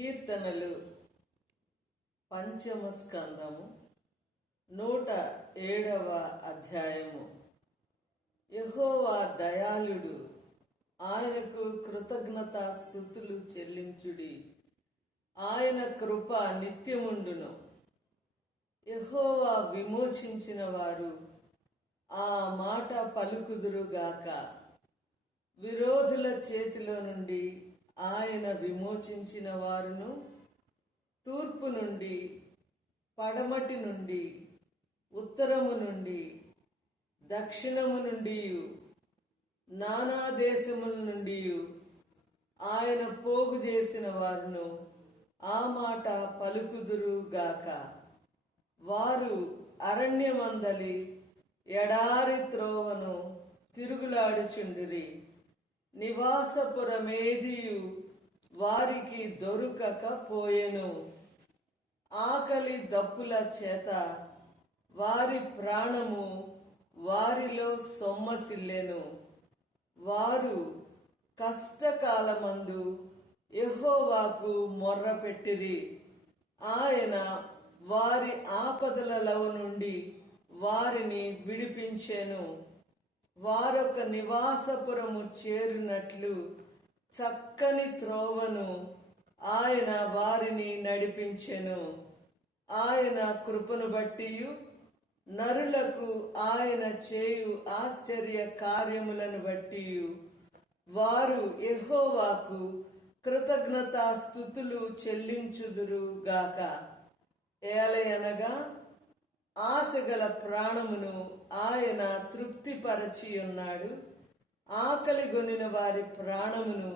కీర్తనలు పంచమ స్కందము 107వ అధ్యాయము. యెహోవా దయాళుడు, ఆయనకు కృతజ్ఞతాస్తుతులు చెల్లించుడి. ఆయన కృప నిత్యముండును. యెహోవా విమోచించిన వారు ఆ మాట పలుకుదురుగాక. విరోధుల చేతిలో నుండి ఆయన విమోచించిన వారును, తూర్పు నుండి, పడమటి నుండి, ఉత్తరము నుండి, దక్షిణము నుండి, నానా దేశముల నుండి ఆయన పోగు చేసిన వారును ఆ మాట పలుకుదురుగాక. వారు అరణ్యమందలి ఎడారి త్రోవను తిరుగులాడుచుండిరి. నివాసపురమేదియు వారికి దొరకకపోయెను. ఆకలి దప్పుల చేత వారి ప్రాణము వారిలో సొమ్మసిల్లెను. వారు కష్టకాలమందు యెహోవాకు మొర్రపెట్టిరి. ఆయన వారి ఆపదలలో నుండి వారిని విడిపించెను. వారొక నివాసపురము చేరినట్లు చక్కని త్రోవను ఆయన వారిని నడిపించెను. ఆయన కృపను బట్టియు, నరులకు ఆయన చేయు ఆశ్చర్య కార్యములను బట్టియు వారు యెహోవాకు కృతజ్ఞతాస్తుతులు చెల్లించుదురుగాక. ఏలయనగా ఆశగల ప్రాణమును ఆయన తృప్తిపరచి ఉన్నాడు. ఆకలి గొనిన వారి ప్రాణమును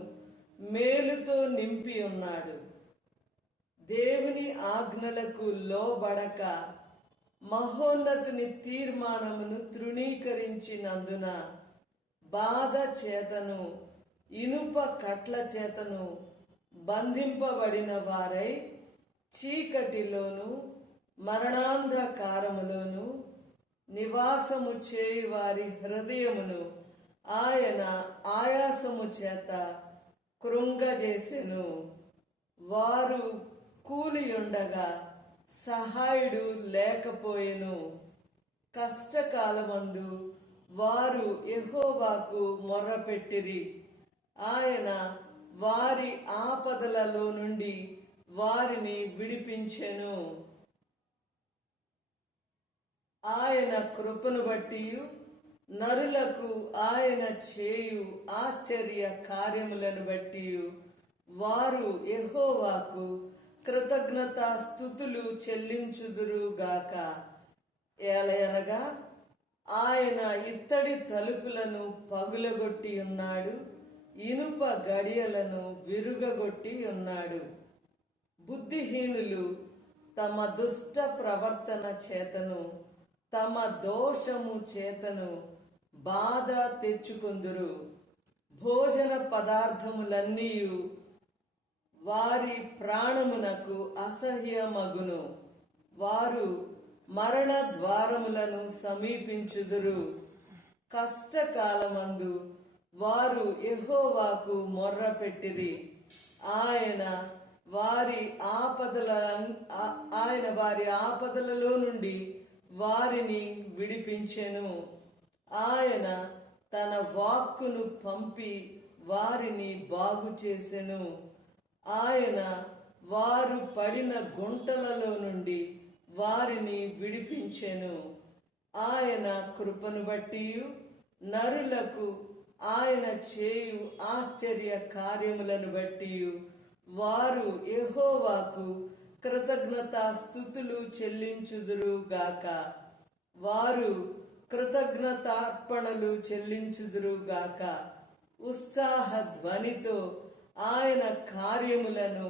మేలుతో నింపి ఉన్నాడు. దేవుని ఆజ్ఞలకు లోబడక మహోన్నతుని తీర్మానమును తృణీకరించినందున బాధ చేతను ఇనుప కట్ల చేతను బంధింపబడిన వారై చీకటిలోను మరణాంధకారములోను నివాసము చేయి వారి హృదయమును ఆయన ఆయాసము చేత కృంగజేసెను. వారు కూలియుండగా సహాయుడు లేకపోయెను. కష్టకాలమందు వారు యెహోవాకు మొర్రపెట్టిరి. ఆయన వారి ఆపదలలో నుండి వారిని విడిపించెను. ఆయన కృపను బట్టి నరులకు ఆయన చేయు ఆశ్చర్య కార్యములను బట్టి వారు యెహోవాకు కృతజ్ఞతాస్తుతులు చెల్లించుదురుగాక. ఏలయనగా ఆయన ఇత్తడి తలుపులను పగులగొట్టి ఉన్నాడు, ఇనుప గడియలను విరుగగొట్టి ఉన్నాడు. బుద్ధిహీనులు తమ దుష్ట ప్రవర్తన చేతను తమ దోషము చేతను బాధ తెచ్చుకొందురు. భోజన పదార్థములన్నీ వారి ప్రాణమునకు అసహ్యమగును. వారు మరణ ద్వారములను సమీపించుదురు. కష్టకాలమందు వారు యెహోవాకు మొర్రపెట్టిరి. ఆయన వారి ఆపదలలో నుండి వారిని విడిపించెను. ఆయన తన వాక్కును పంపి వారిని బాగు చేసెను. ఆయన వారు పడిన గుంటలలో నుండి వారిని విడిపించెను. ఆయన కృపను బట్టి నరులకు ఆయన చేయు ఆశ్చర్య కార్యములను బట్టి వారు యెహోవాకు కృతజ్ఞతాస్తుతులు చెల్లించుదురుగాక. వారు కృతజ్ఞతార్పణలు చెల్లించుదురుగాక. ఉత్సాహ ధ్వనితో ఆయన కార్యములను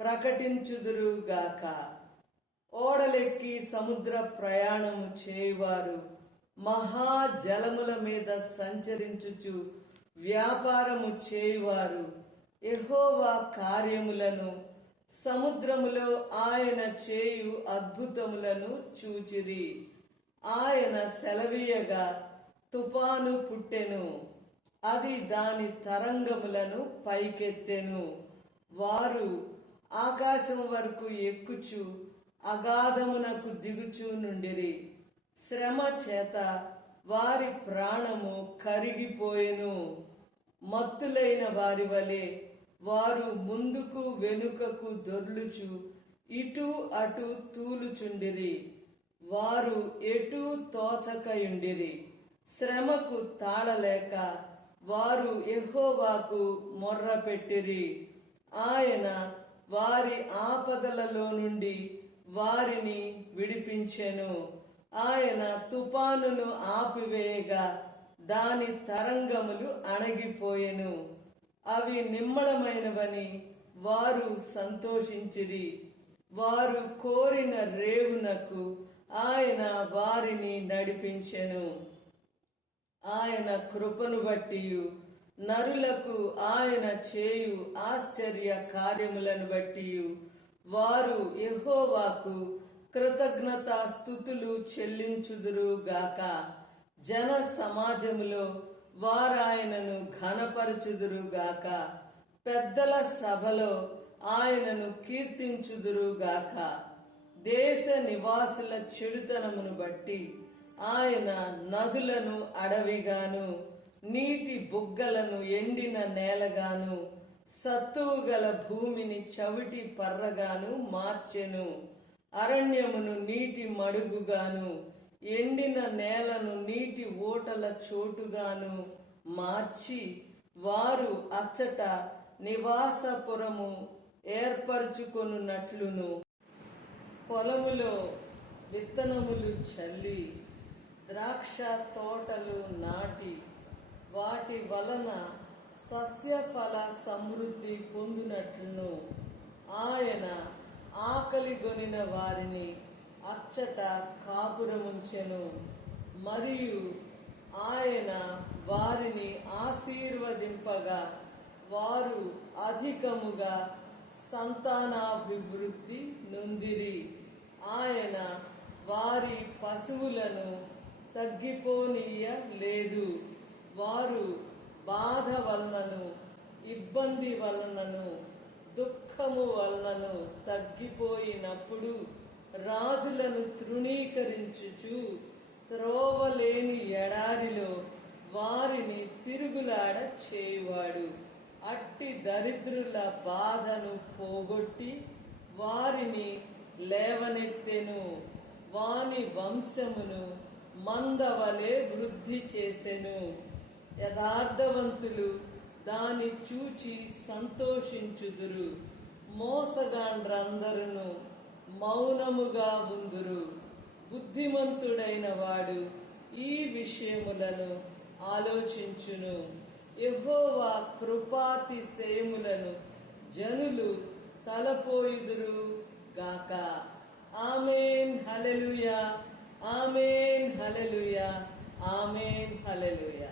ప్రకటించుదురుగాక. ఓడలెక్కి సముద్ర ప్రయాణము చేయువారు, మహాజలముల మీద సంచరించుచు వ్యాపారము చేయువారు యెహోవా కార్యములను, సముద్రములో ఆయన చేయు అద్భుతములను చూచిరి. ఆయన సెలవీయగా తుఫాను పుట్టెను. అది దాని తరంగములను పైకెత్తెను. వారు ఆకాశం వరకు ఎక్కుచు అగాధమునకు దిగుచు నుండిరి. శ్రమ చేత వారి ప్రాణము కరిగిపోయెను. మత్తులైన వారి వలె వారు ముందుకు వెనుకకు దొర్లుచు ఇటు అటు తూలుచుండిరి. వారు ఎటూ తోచకయుండిరి. శ్రమకు తాళలేక వారు యెహోవాకు మొర్రపెట్టిరి. ఆయన వారి ఆపదలలో నుండి వారిని విడిపించెను. ఆయన తుఫానును ఆపివేయగా దాని తరంగములు అణగిపోయెను. అవి నిమ్మళమైనవని వారు సంతోషించిరి. వారు కోరిన రేవునకు ఆయన వారిని నడిపించెను. ఆయన కృపను బట్టియు నరులకు ఆయన చేయు ఆశ్చర్య కార్యములను బట్టియు వారు యెహోవాకు కృతజ్ఞతా స్తుతులు చెల్లించుదురు గాక. జన సమాజములో వారాయనను ఘనపరచుదురు గాక. పెద్దల సభలో ఆయనను కీర్తించుదురు గాక. దేశ నివాసుల చెడుతనమును బట్టి ఆయన నదులను అడవిగాను నీటి బుగ్గలను ఎండిన నేలగాను సత్తువు గల భూమిని చవిటి పర్రగాను మార్చెను. అరణ్యమును నీటి మడుగుగాను ఎండిన నేలను నీటి ఓటల చోటుగాను మార్చి వారు అచ్చట నివాసపురము ఏర్పరచుకొనున్నట్లును పొలములో విత్తనములు చల్లి ద్రాక్ష తోటలు నాటి వాటి వలన సస్యఫల సమృద్ధి పొందినట్లును ఆయన ఆకలిగొనిన వారిని అచ్చట కాపురముంచెను. మరియు ఆయన వారిని ఆశీర్వదింపగా వారు అధికముగా సంతానాభివృద్ధి నొందిరి. ఆయన వారి పశువులను తగ్గిపోనీయలేదు. వారు బాధ వలనను ఇబ్బంది వలనను దుఃఖము వలనను తగ్గిపోయినప్పుడు రాజులను తృణీకరించుచు త్రోవలేని ఎడారిలో వారిని తిరుగులాడ చేయువాడు. అట్టి దరిద్రుల బాధను పోగొట్టి వారిని లేవనెత్తెను. వాని వంశమును మందవలే వృద్ధి చేసెను. యథార్థవంతులు దాని చూచి సంతోషించుదురు. మోసగాండ్రందరును మౌనముగా ఉందురు. బుద్ధిమంతుడైన వాడు ఈ విషయములను ఆలోచించును. యెహోవా కృపాతిశయములను జనులు తలపోయుదురు గాక. ఆమేన్ హల్లెలూయా, ఆమేన్ హల్లెలూయా, ఆమేన్ హల్లెలూయా.